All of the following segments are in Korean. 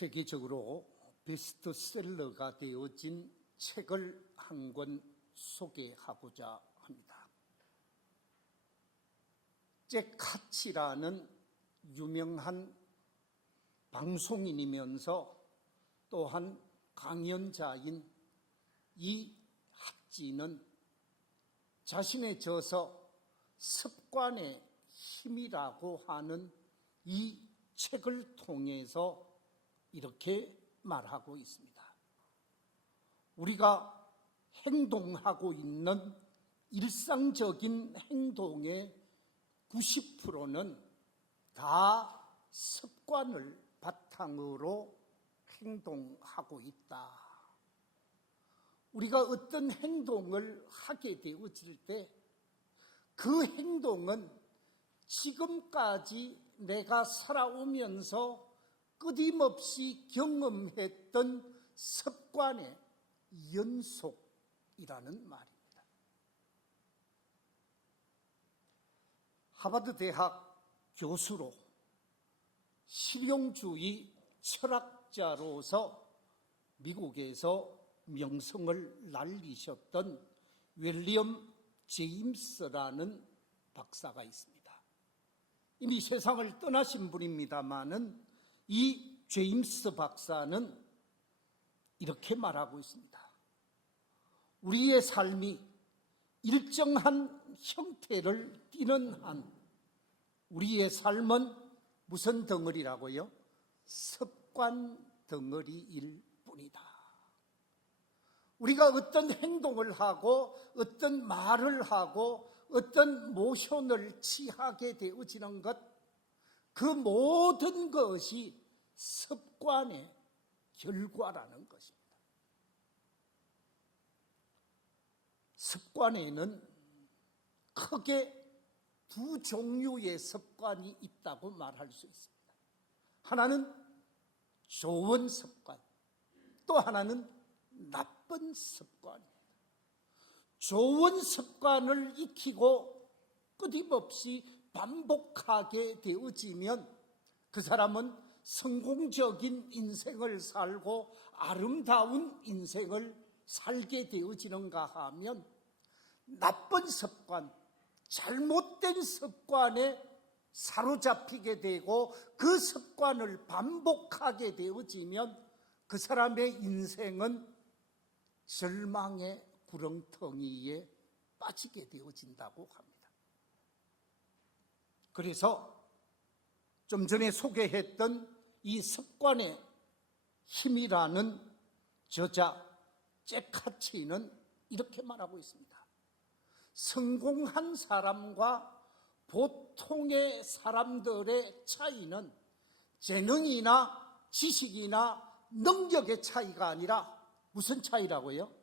세계적으로 베스트셀러가 되어진 책을 한 권 소개하고자 합니다. 잭 카치라는 유명한 방송인이면서 또한 강연자인 이 학지는 자신의 저서 습관의 힘이라고 하는 이 책을 통해서 이렇게 말하고 있습니다. 우리가 행동하고 있는 일상적인 행동의 90%는 다 습관을 바탕으로 행동하고 있다. 우리가 어떤 행동을 하게 되어질 때 그 행동은 지금까지 내가 살아오면서 끊임없이 경험했던 습관의 연속이라는 말입니다. 하버드 대학 교수로 실용주의 철학자로서 미국에서 명성을 날리셨던 윌리엄 제임스라는 박사가 있습니다. 이미 세상을 떠나신 분입니다마는 이 제임스 박사는 이렇게 말하고 있습니다. 우리의 삶이 일정한 형태를 띠는 한 우리의 삶은 무슨 덩어리라고요? 습관 덩어리일 뿐이다. 우리가 어떤 행동을 하고 어떤 말을 하고 어떤 모션을 취하게 되어지는 것, 그 모든 것이 습관의 결과라는 것입니다. 습관에는 크게 두 종류의 습관이 있다고 말할 수 있습니다. 하나는 좋은 습관, 또 하나는 나쁜 습관입니다. 좋은 습관을 익히고 끊임없이 반복하게 되어지면 그 사람은 성공적인 인생을 살고 아름다운 인생을 살게 되어지는가 하면 나쁜 습관, 잘못된 습관에 사로잡히게 되고 그 습관을 반복하게 되어지면 그 사람의 인생은 절망의 구렁텅이에 빠지게 되어진다고 합니다. 그래서 좀 전에 소개했던 이 습관의 힘이라는 저자 잭 카치는 이렇게 말하고 있습니다. 성공한 사람과 보통의 사람들의 차이는 재능이나 지식이나 능력의 차이가 아니라 무슨 차이라고요?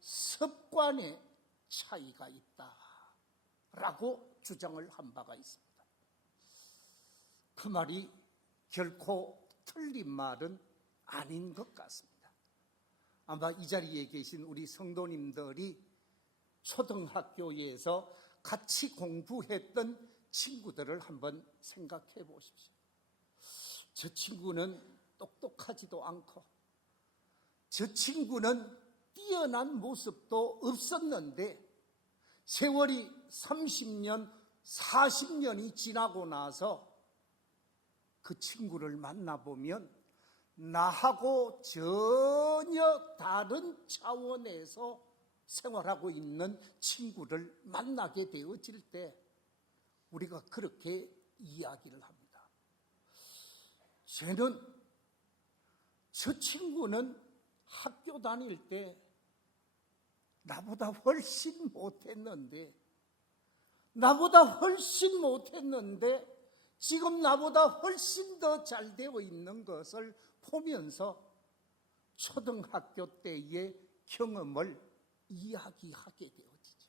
습관의 차이가 있다라고 주장을 한 바가 있습니다. 그 말이 결코 틀린 말은 아닌 것 같습니다. 아마 이 자리에 계신 우리 성도님들이 초등학교에서 같이 공부했던 친구들을 한번 생각해 보십시오. 저 친구는 똑똑하지도 않고 저 친구는 뛰어난 모습도 없었는데 세월이 30년, 40년이 지나고 나서 그 친구를 만나보면 나하고 전혀 다른 차원에서 생활하고 있는 친구를 만나게 되어질 때 우리가 그렇게 이야기를 합니다. 저 친구는 학교 다닐 때 나보다 훨씬 못했는데 지금 나보다 훨씬 더 잘 되어 있는 것을 보면서 초등학교 때의 경험을 이야기하게 되어지죠.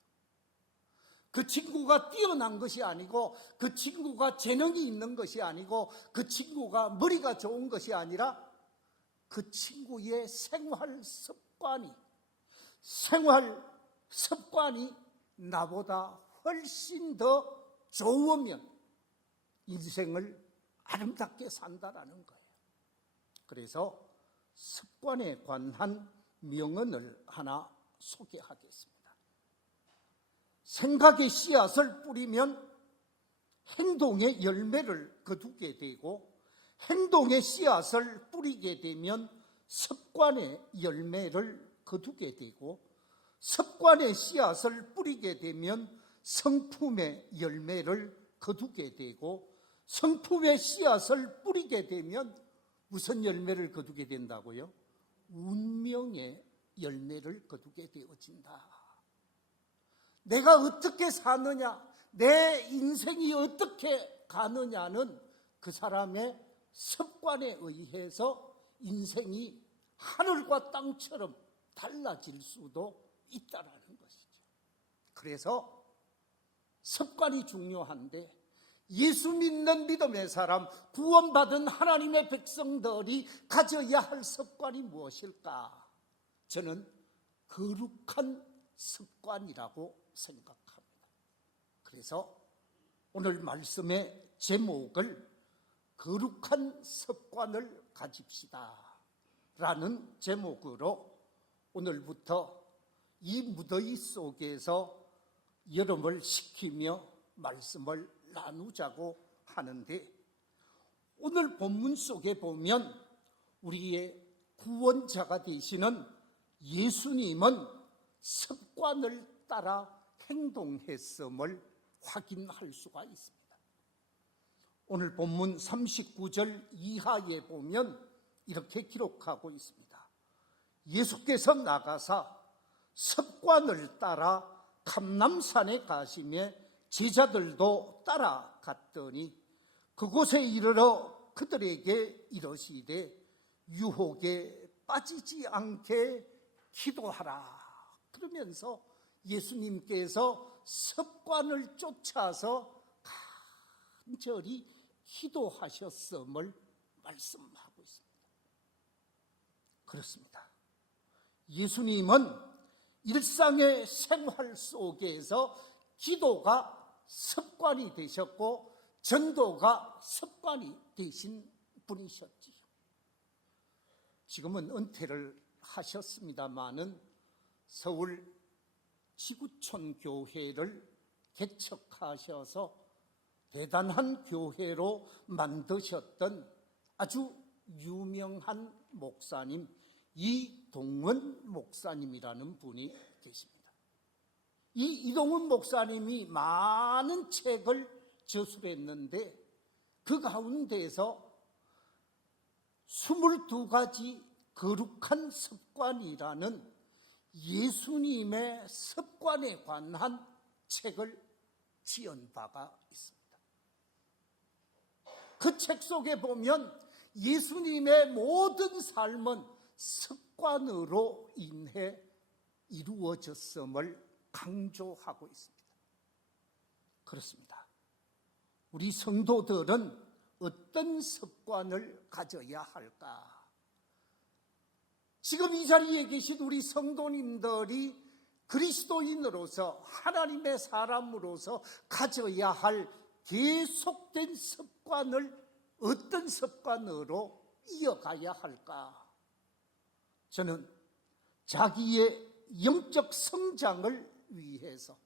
그 친구가 뛰어난 것이 아니고 그 친구가 재능이 있는 것이 아니고 그 친구가 머리가 좋은 것이 아니라 그 친구의 생활 습관이 나보다 훨씬 더 좋으면 인생을 아름답게 산다라는 거예요. 그래서 습관에 관한 명언을 하나 소개하겠습니다. 생각의 씨앗을 뿌리면 행동의 열매를 거두게 되고, 행동의 씨앗을 뿌리게 되면 습관의 열매를 거두게 되고, 습관의 씨앗을 뿌리게 되면 성품의 열매를 거두게 되고, 성품의 씨앗을 뿌리게 되면 무슨 열매를 거두게 된다고요? 운명의 열매를 거두게 되어진다. 내가 어떻게 사느냐, 내 인생이 어떻게 가느냐는 그 사람의 습관에 의해서 인생이 하늘과 땅처럼 달라질 수도 있다라는 것이죠. 그래서 습관이 중요한데, 예수 믿는 믿음의 사람, 구원받은 하나님의 백성들이 가져야 할 습관이 무엇일까? 저는 거룩한 습관이라고 생각합니다. 그래서 오늘 말씀의 제목을 거룩한 습관을 가집시다 라는 제목으로 오늘부터 이 무더위 속에서 여름을 식히며 말씀을 나누자고 하는데, 오늘 본문 속에 보면 우리의 구원자가 되시는 예수님은 습관을 따라 행동했음을 확인할 수가 있습니다. 오늘 본문 39절 이하에 보면 이렇게 기록하고 있습니다. 예수께서 나가사 습관을 따라 감람산에 가시매 제자들도 따라갔더니 그곳에 이르러 그들에게 이르시되 유혹에 빠지지 않게 기도하라. 그러면서 예수님께서 습관을 쫓아서 간절히 기도하셨음을 말씀하고 있습니다. 그렇습니다. 예수님은 일상의 생활 속에서 기도가 습관이 되셨고 전도가 습관이 되신 분이셨지요. 지금은 은퇴를 하셨습니다마는 서울 지구촌 교회를 개척하셔서 대단한 교회로 만드셨던 아주 유명한 목사님, 이동원 목사님이라는 분이 계십니다. 이 이동원 목사님이 많은 책을 저술했는데 그 가운데서 22가지 거룩한 습관이라는 예수님의 습관에 관한 책을 지은 바가 있습니다. 그 책 속에 보면 예수님의 모든 삶은 습관으로 인해 이루어졌음을 강조하고 있습니다. 그렇습니다. 우리 성도들은 어떤 습관을 가져야 할까? 지금 이 자리에 계신 우리 성도님들이 그리스도인으로서 하나님의 사람으로서 가져야 할 계속된 습관을 어떤 습관으로 이어가야 할까? 저는 자기의 영적 성장을 위해서,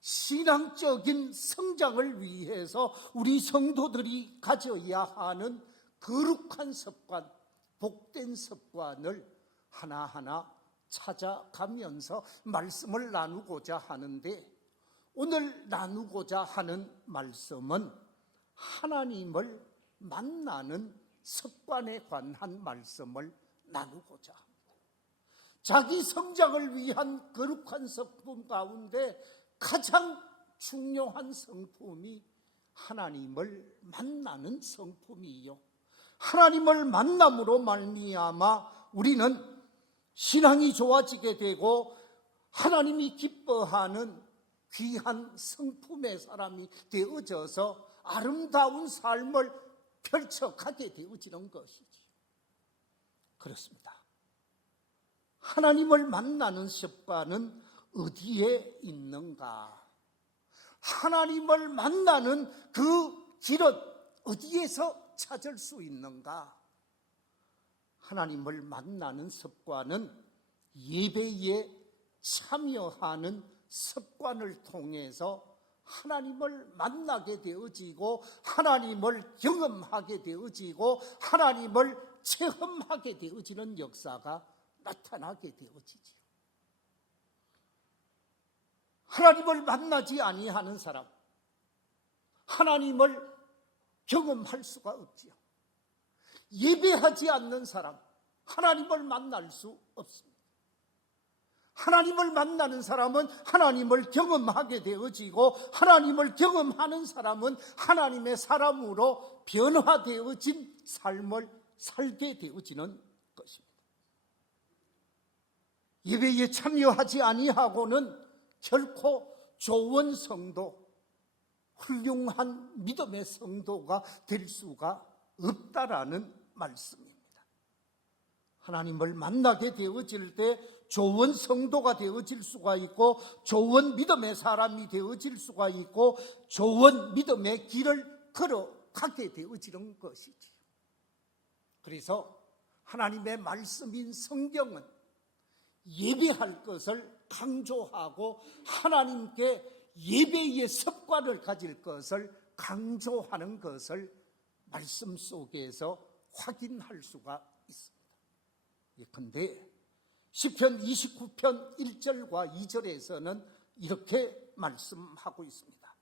신앙적인 성장을 위해서 우리 성도들이 가져야 하는 거룩한 습관, 복된 습관을 하나하나 찾아가면서 말씀을 나누고자 하는데, 오늘 나누고자 하는 말씀은 하나님을 만나는 습관에 관한 말씀을 나누고자 합니다. 자기 성장을 위한 거룩한 성품 가운데 가장 중요한 성품이 하나님을 만나는 성품이요, 하나님을 만남으로 말미암아 우리는 신앙이 좋아지게 되고 하나님이 기뻐하는 귀한 성품의 사람이 되어져서 아름다운 삶을 펼쳐가게 되어지는 것이지. 그렇습니다. 하나님을 만나는 습관은 어디에 있는가? 하나님을 만나는 그 길은 어디에서 찾을 수 있는가? 하나님을 만나는 습관은 예배에 참여하는 습관을 통해서 하나님을 만나게 되어지고 하나님을 경험하게 되어지고 하나님을 체험하게 되어지는 역사가 나타나게 되어지지요. 하나님을 만나지 아니하는 사람, 하나님을 경험할 수가 없지요. 예배하지 않는 사람, 하나님을 만날 수 없습니다. 하나님을 만나는 사람은 하나님을 경험하게 되어지고 하나님을 경험하는 사람은 하나님의 사람으로 변화되어진 삶을 살게 되어지는 것입니다. 예배에 참여하지 아니하고는 결코 좋은 성도, 훌륭한 믿음의 성도가 될 수가 없다라는 말씀입니다. 하나님을 만나게 되어질 때 좋은 성도가 되어질 수가 있고 좋은 믿음의 사람이 되어질 수가 있고 좋은 믿음의 길을 걸어가게 되어지는 것이지요. 그래서 하나님의 말씀인 성경은 예배할 것을 강조하고 하나님께 예배의 습관을 가질 것을 강조하는 것을 말씀 속에서 확인할 수가 있습니다. 예컨대 시편 29편 1절과 2절에서는 이렇게 말씀하고 있습니다.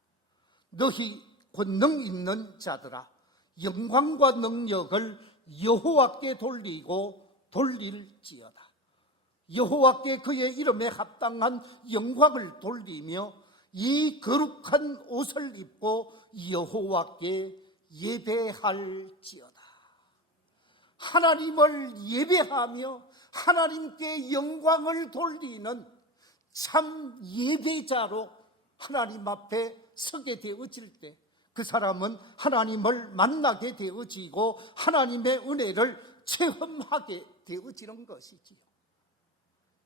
너희 권능 있는 자들아 영광과 능력을 여호와께 돌리고 돌릴지어다. 여호와께 그의 이름에 합당한 영광을 돌리며 이 거룩한 옷을 입고 여호와께 예배할지어다. 하나님을 예배하며 하나님께 영광을 돌리는 참 예배자로 하나님 앞에 서게 되어질 때 그 사람은 하나님을 만나게 되어지고 하나님의 은혜를 체험하게 되어지는 것이지요.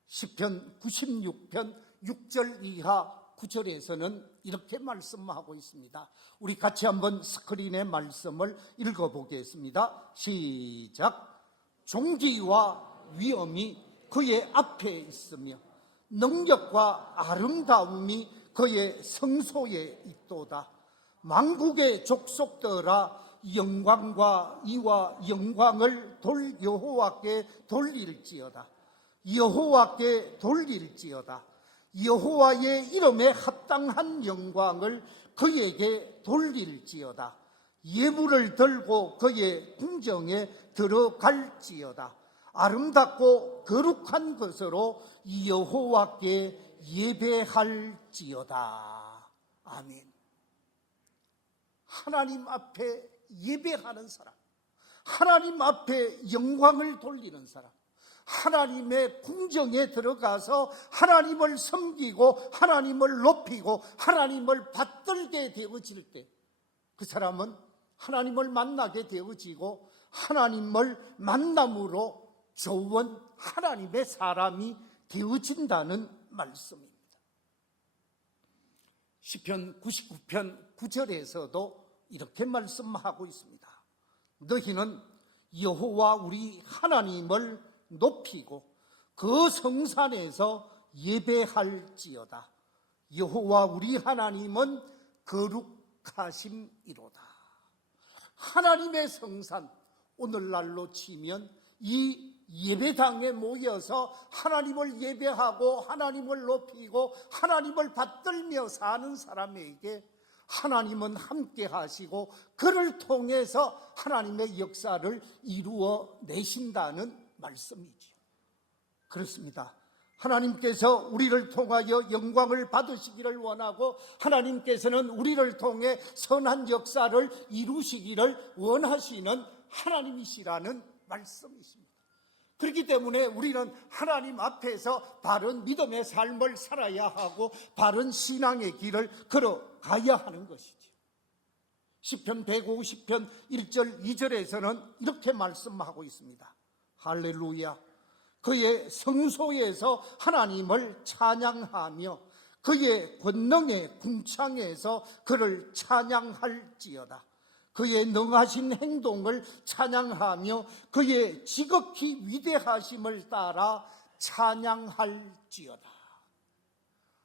시편 96편 6절 이하 9절에서는 이렇게 말씀하고 있습니다. 우리 같이 한번 스크린의 말씀을 읽어보겠습니다. 시작. 존귀와 위엄이 그의 앞에 있으며 능력과 아름다움이 그의 성소에 있도다. 만국의 족속들아 영광과 이와 영광을 여호와께 돌릴지어다. 여호와께 돌릴지어다. 여호와의 이름에 합당한 영광을 그에게 돌릴지어다. 예물을 들고 그의 궁정에 들어갈지어다. 아름답고 거룩한 것으로 여호와께 예배할지어다. 아멘. 하나님 앞에 예배하는 사람, 하나님 앞에 영광을 돌리는 사람, 하나님의 궁정에 들어가서 하나님을 섬기고 하나님을 높이고 하나님을 받들게 되어질 때 그 사람은 하나님을 만나게 되어지고 하나님을 만남으로 좋은 하나님의 사람이 되어진다는 말씀입니다. 시편 99편 9절에서도 이렇게 말씀하고 있습니다. 너희는 여호와 우리 하나님을 높이고 그 성산에서 예배할지어다. 여호와 우리 하나님은 거룩하심이로다. 하나님의 성산, 오늘날로 치면 이 예배당에 모여서 하나님을 예배하고 하나님을 높이고 하나님을 받들며 사는 사람에게 하나님은 함께 하시고 그를 통해서 하나님의 역사를 이루어 내신다는 말씀이죠. 그렇습니다. 하나님께서 우리를 통하여 영광을 받으시기를 원하고 하나님께서는 우리를 통해 선한 역사를 이루시기를 원하시는 하나님이시라는 말씀이십니다. 그렇기 때문에 우리는 하나님 앞에서 바른 믿음의 삶을 살아야 하고 바른 신앙의 길을 걸어가야 하는 것이죠. 시편 150편 1절 2절에서는 이렇게 말씀하고 있습니다. 할렐루야. 그의 성소에서 하나님을 찬양하며 그의 권능의 궁창에서 그를 찬양할지어다. 그의 능하신 행동을 찬양하며 그의 지극히 위대하심을 따라 찬양할지어다.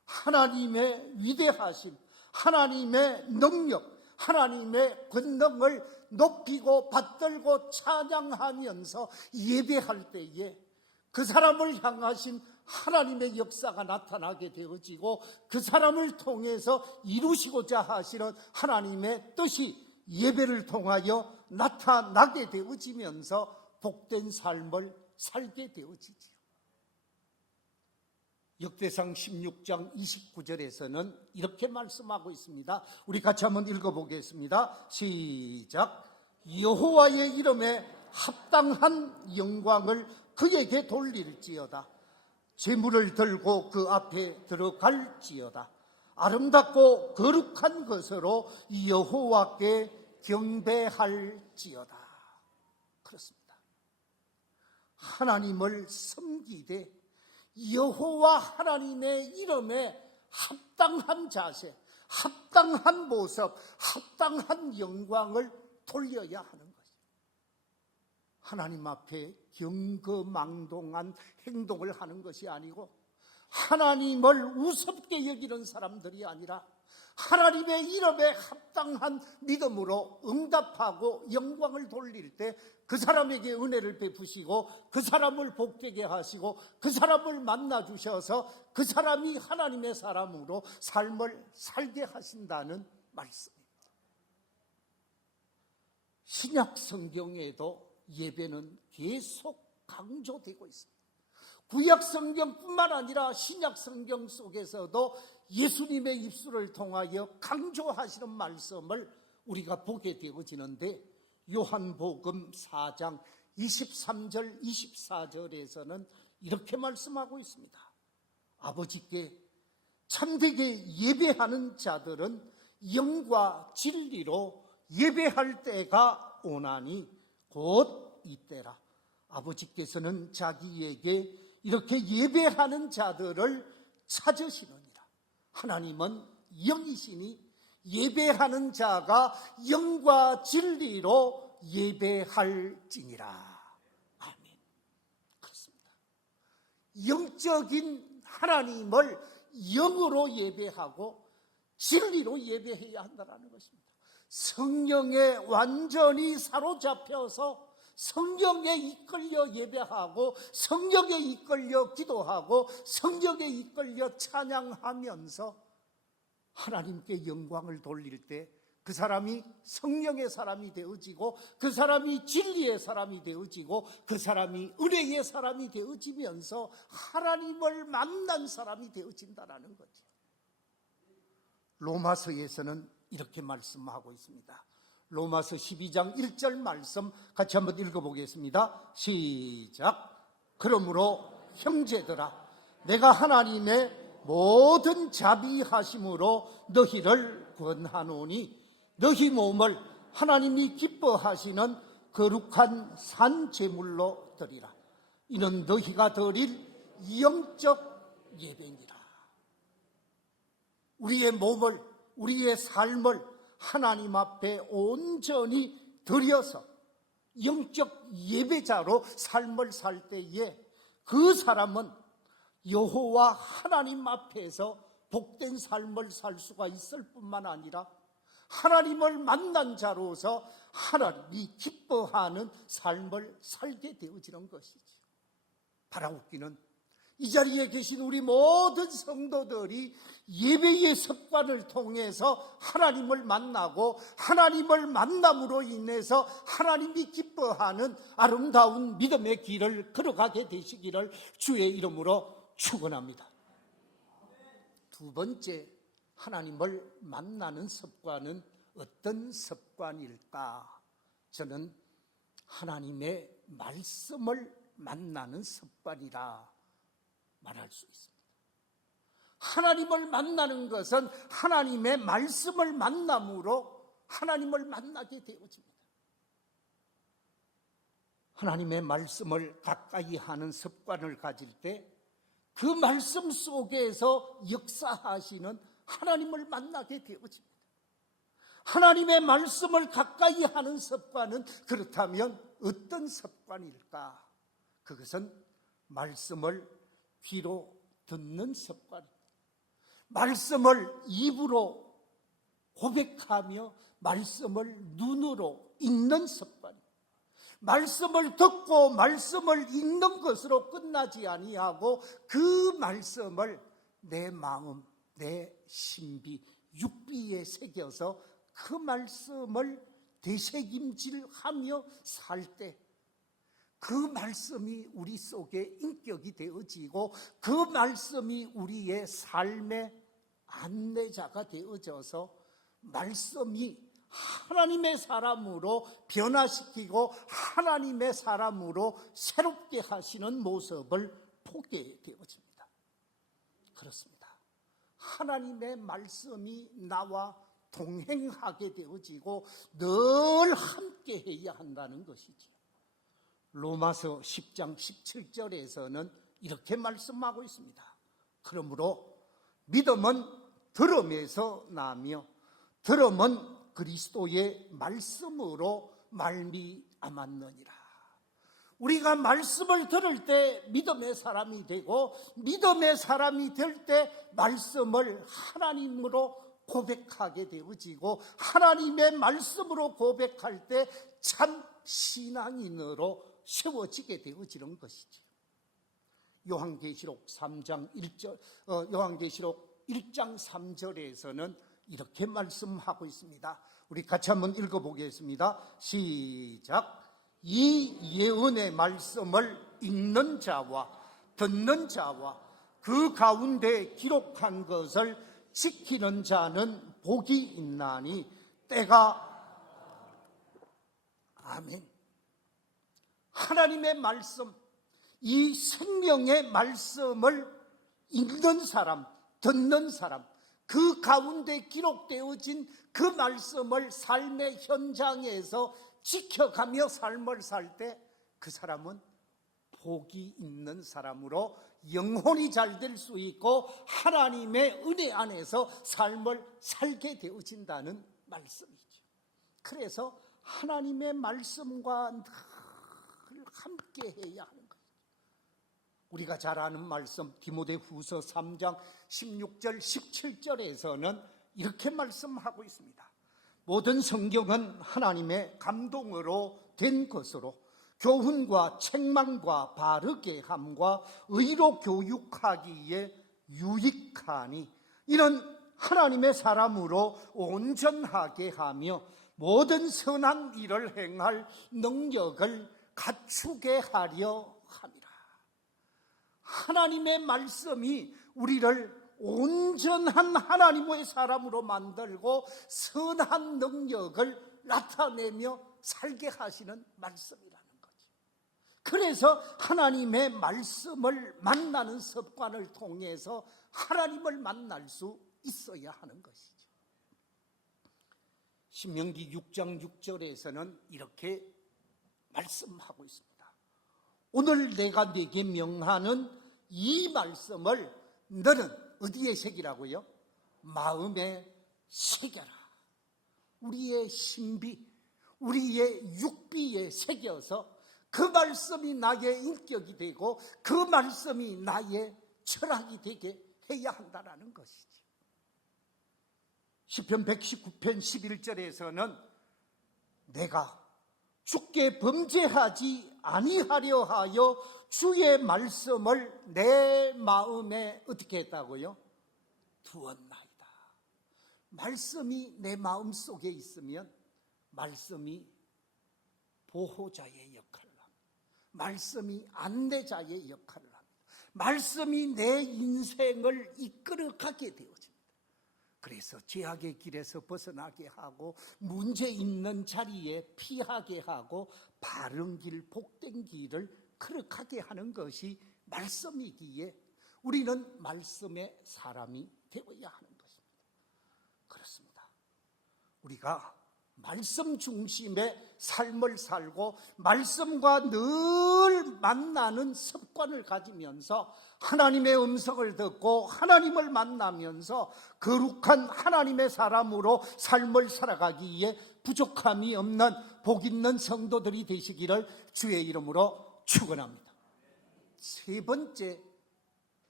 하나님의 위대하심, 하나님의 능력, 하나님의 권능을 높이고 받들고 찬양하면서 예배할 때에 그 사람을 향하신 하나님의 역사가 나타나게 되어지고 그 사람을 통해서 이루시고자 하시는 하나님의 뜻이 예배를 통하여 나타나게 되어지면서 복된 삶을 살게 되어지지요. 역대상 16장 29절에서는 이렇게 말씀하고 있습니다. 우리 같이 한번 읽어보겠습니다. 시작. 여호와의 이름에 합당한 영광을 그에게 돌릴지어다. 제물을 들고 그 앞에 들어갈지어다. 아름답고 거룩한 것으로 여호와께 경배할지어다. 그렇습니다. 하나님을 섬기되 여호와 하나님의 이름에 합당한 자세, 합당한 모습, 합당한 영광을 돌려야 하는 것이죠. 하나님 앞에 경거망동한 행동을 하는 것이 아니고 하나님을 우습게 여기는 사람들이 아니라 하나님의 이름에 합당한 믿음으로 응답하고 영광을 돌릴 때 그 사람에게 은혜를 베푸시고 그 사람을 복되게 하시고 그 사람을 만나 주셔서 그 사람이 하나님의 사람으로 삶을 살게 하신다는 말씀입니다. 신약 성경에도 예배는 계속 강조되고 있습니다. 구약 성경뿐만 아니라 신약 성경 속에서도 예수님의 입술을 통하여 강조하시는 말씀을 우리가 보게 되어지는데 요한복음 4장 23절 24절에서는 이렇게 말씀하고 있습니다. 아버지께 참되게 예배하는 자들은 영과 진리로 예배할 때가 오나니 곧 이때라. 아버지께서는 자기에게 이렇게 예배하는 자들을 찾으시느니라. 하나님은 영이시니 예배하는 자가 영과 진리로 예배할지니라. 아멘. 그렇습니다. 영적인 하나님을 영으로 예배하고 진리로 예배해야 한다는 것입니다. 성령에 완전히 사로잡혀서 성령에 이끌려 예배하고 성령에 이끌려 기도하고 성령에 이끌려 찬양하면서 하나님께 영광을 돌릴 때 그 사람이 성령의 사람이 되어지고 그 사람이 진리의 사람이 되어지고 그 사람이 은혜의 사람이 되어지면서 하나님을 만난 사람이 되어진다는 거죠. 로마서에서는 이렇게 말씀하고 있습니다. 로마서 12장 1절 말씀 같이 한번 읽어보겠습니다. 시작. 그러므로 형제들아, 내가 하나님의 모든 자비하심으로 너희를 권하노니 너희 몸을 하나님이 기뻐하시는 거룩한 산 제물로 드리라. 이는 너희가 드릴 영적 예배니라. 우리의 몸을, 우리의 삶을 하나님 앞에 온전히 드려서 영적 예배자로 삶을 살 때에 그 사람은 여호와 하나님 앞에서 복된 삶을 살 수가 있을 뿐만 아니라 하나님을 만난 자로서 하나님이 기뻐하는 삶을 살게 되어지는 것이죠. 바라옵기는 이 자리에 계신 우리 모든 성도들이 예배의 습관을 통해서 하나님을 만나고 하나님을 만남으로 인해서 하나님이 기뻐하는 아름다운 믿음의 길을 걸어가게 되시기를 주의 이름으로 축원합니다. 두 번째, 하나님을 만나는 습관은 어떤 습관일까? 저는 하나님의 말씀을 만나는 습관이라 말할 수 있습니다. 하나님을 만나는 것은 하나님의 말씀을 만남으로 하나님을 만나게 되어집니다. 하나님의 말씀을 가까이 하는 습관을 가질 때 그 말씀 속에서 역사하시는 하나님을 만나게 되어집니다. 하나님의 말씀을 가까이 하는 습관은 그렇다면 어떤 습관일까? 그것은 말씀을 귀로 듣는 습관, 말씀을 입으로 고백하며 말씀을 눈으로 읽는 습관, 말씀을 듣고 말씀을 읽는 것으로 끝나지 아니하고 그 말씀을 내 마음, 내 신비, 육비에 새겨서 그 말씀을 되새김질하며 살 때 그 말씀이 우리 속에 인격이 되어지고 그 말씀이 우리의 삶의 안내자가 되어져서 말씀이 하나님의 사람으로 변화시키고 하나님의 사람으로 새롭게 하시는 모습을 보게 되어집니다. 그렇습니다. 하나님의 말씀이 나와 동행하게 되어지고 늘 함께 해야 한다는 것이지요. 로마서 10장 17절에서는 이렇게 말씀하고 있습니다. 그러므로 믿음은 들음에서 나며 들음은 그리스도의 말씀으로 말미암았느니라. 우리가 말씀을 들을 때 믿음의 사람이 되고 믿음의 사람이 될 때 말씀을 하나님으로 고백하게 되어지고 하나님의 말씀으로 고백할 때 참 신앙인으로 세워지게 되어지는 것이죠. 요한계시록 1장 3절에서는 이렇게 말씀하고 있습니다. 우리 같이 한번 읽어보겠습니다. 시작. 이 예언의 말씀을 읽는 자와 듣는 자와 그 가운데 기록한 것을 지키는 자는 복이 있나니 때가 아멘. 하나님의 말씀, 이 생명의 말씀을 읽는 사람, 듣는 사람, 그 가운데 기록되어진 그 말씀을 삶의 현장에서 지켜가며 삶을 살 때 그 사람은 복이 있는 사람으로 영혼이 잘 될 수 있고 하나님의 은혜 안에서 삶을 살게 되어진다는 말씀이죠. 그래서 하나님의 말씀과 늘 함께 해야 하는 거예요. 우리가 잘 아는 말씀 디모데후서 3장 16절 17절에서는 이렇게 말씀하고 있습니다. 모든 성경은 하나님의 감동으로 된 것으로 교훈과 책망과 바르게 함과 의로 교육하기에 유익하니 이런 하나님의 사람으로 온전하게 하며 모든 선한 일을 행할 능력을 갖추게 하려 함이라. 하나님의 말씀이 우리를 온전한 하나님의 사람으로 만들고 선한 능력을 나타내며 살게 하시는 말씀이라는 거죠. 그래서 하나님의 말씀을 만나는 습관을 통해서 하나님을 만날 수 있어야 하는 것이죠. 신명기 6장 6절에서는 이렇게 말씀하고 있습니다. 오늘 내가 네게 명하는 이 말씀을 너는 어디에 새기라고요? 마음에 새겨라. 우리의 신비, 우리의 육비에 새겨서 그 말씀이 나의 인격이 되고 그 말씀이 나의 철학이 되게 해야 한다는 것이죠. 시편 119편 11절에서는 내가 주께 범죄하지 아니하려 하여 주의 말씀을 내 마음에 어떻게 했다고요? 두었나이다. 말씀이 내 마음속에 있으면 말씀이 보호자의 역할을 합니다. 말씀이 안내자의 역할을 합니다. 말씀이 내 인생을 이끌어가게 되어집니다. 그래서 죄악의 길에서 벗어나게 하고 문제 있는 자리에 피하게 하고 바른 길, 복된 길을 걸어가게 하는 것이 말씀이기에 우리는 말씀의 사람이 되어야 하는 것입니다. 그렇습니다. 우리가 말씀 중심의 삶을 살고 말씀과 늘 만나는 습관을 가지면서 하나님의 음성을 듣고 하나님을 만나면서 거룩한 하나님의 사람으로 삶을 살아가기에 부족함이 없는 복 있는 성도들이 되시기를 주의 이름으로 축원합니다. 세 번째,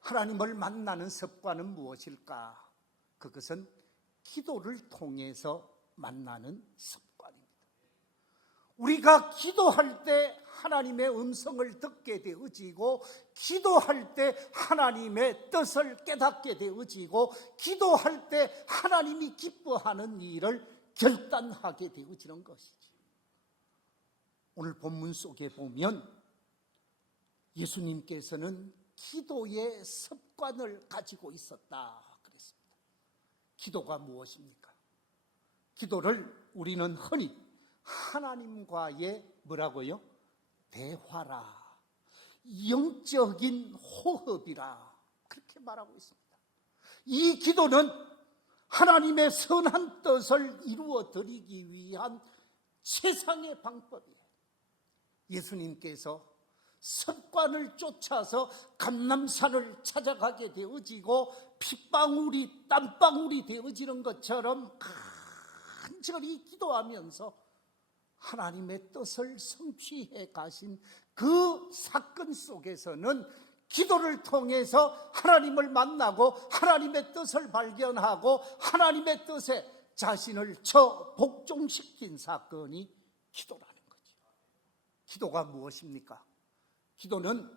하나님을 만나는 습관은 무엇일까? 그것은 기도를 통해서 만나는 습관입니다. 우리가 기도할 때 하나님의 음성을 듣게 되어지고, 기도할 때 하나님의 뜻을 깨닫게 되어지고, 기도할 때 하나님이 기뻐하는 일을 결단하게 되어지는 것이죠. 오늘 본문 속에 보면 예수님께서는 기도의 습관을 가지고 있었다 그랬습니다. 기도가 무엇입니까? 기도를 우리는 흔히 하나님과의 뭐라고요? 대화라, 영적인 호흡이라 그렇게 말하고 있습니다. 이 기도는 하나님의 선한 뜻을 이루어 드리기 위한 최상의 방법이에요. 예수님께서 습관을 쫓아서 감람산을 찾아가게 되어지고 핏방울이 땀방울이 되어지는 것처럼 간절히 기도하면서 하나님의 뜻을 성취해 가신 그 사건 속에서는 기도를 통해서 하나님을 만나고 하나님의 뜻을 발견하고 하나님의 뜻에 자신을 복종시킨 사건이 기도라는 거죠. 기도가 무엇입니까? 기도는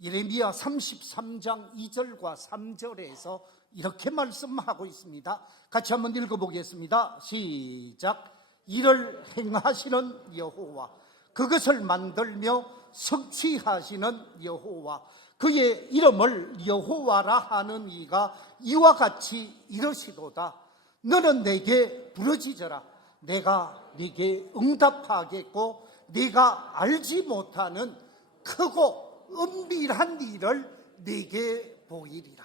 예레미야 33장 2절과 3절에서 이렇게 말씀하고 있습니다. 같이 한번 읽어보겠습니다. 시작. 이를 행하시는 여호와, 그것을 만들며 성취하시는 여호와, 그의 이름을 여호와라 하는 이가 이와 같이 이르시도다. 너는 내게 부르짖어라. 내가 네게 응답하겠고 네가 알지 못하는 크고 은밀한 일을 네게 보이리라.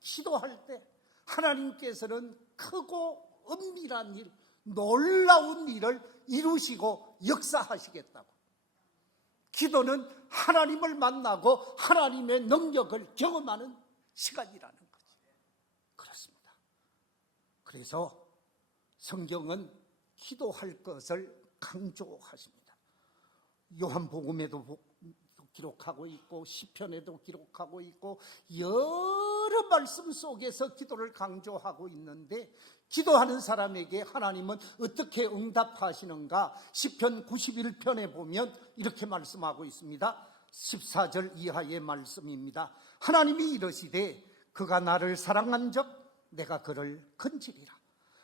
기도할 때 하나님께서는 크고 은밀한 일, 놀라운 일을 이루시고 역사하시겠다고. 기도는 하나님을 만나고 하나님의 능력을 경험하는 시간이라는 거죠. 그렇습니다. 그래서 성경은 기도할 것을 강조하십니다. 요한복음에도 기록하고 있고 시편에도 기록하고 있고 여러 말씀 속에서 기도를 강조하고 있는데, 기도하는 사람에게 하나님은 어떻게 응답하시는가? 시편 91편에 보면 이렇게 말씀하고 있습니다. 14절 이하의 말씀입니다. 하나님이 이르시되 그가 나를 사랑한 적 내가 그를 건지리라.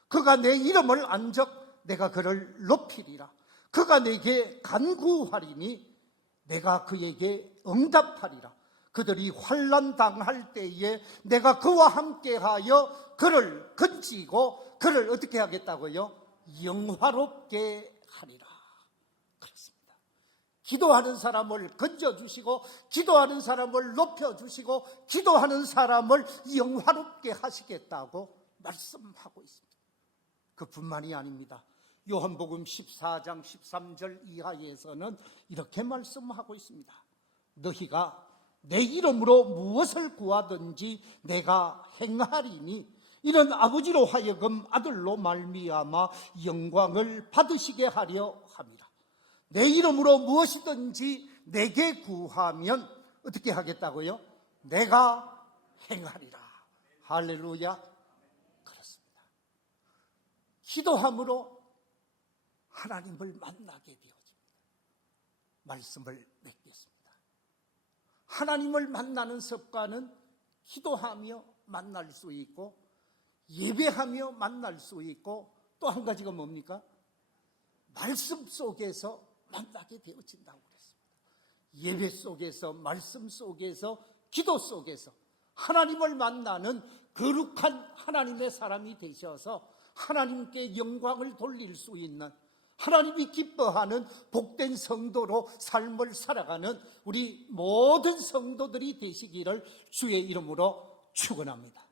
그가 내 이름을 안 적 내가 그를 높이리라. 그가 내게 간구하리니 내가 그에게 응답하리라. 그들이 환난 당할 때에 내가 그와 함께하여 그를 건지고 그를 어떻게 하겠다고요? 영화롭게 하리라. 그렇습니다. 기도하는 사람을 건져주시고 기도하는 사람을 높여주시고 기도하는 사람을 영화롭게 하시겠다고 말씀하고 있습니다. 그뿐만이 아닙니다. 요한복음 14장 13절 이하에서는 이렇게 말씀하고 있습니다. 너희가 내 이름으로 무엇을 구하든지 내가 행하리니 이는 아버지로 하여금 아들로 말미암아 영광을 받으시게 하려 함이라. 내 이름으로 무엇이든지 내게 구하면 어떻게 하겠다고요? 내가 행하리라. 할렐루야. 그렇습니다. 기도함으로 하나님을 만나게 되어집니다. 말씀을 맺겠습니다. 하나님을 만나는 습관은 기도하며 만날 수 있고 예배하며 만날 수 있고 또 한 가지가 뭡니까? 말씀 속에서 만나게 되어진다고 그랬습니다. 예배 속에서, 말씀 속에서, 기도 속에서 하나님을 만나는 거룩한 하나님의 사람이 되셔서 하나님께 영광을 돌릴 수 있는, 하나님이 기뻐하는 복된 성도로 삶을 살아가는 우리 모든 성도들이 되시기를 주의 이름으로 축원합니다.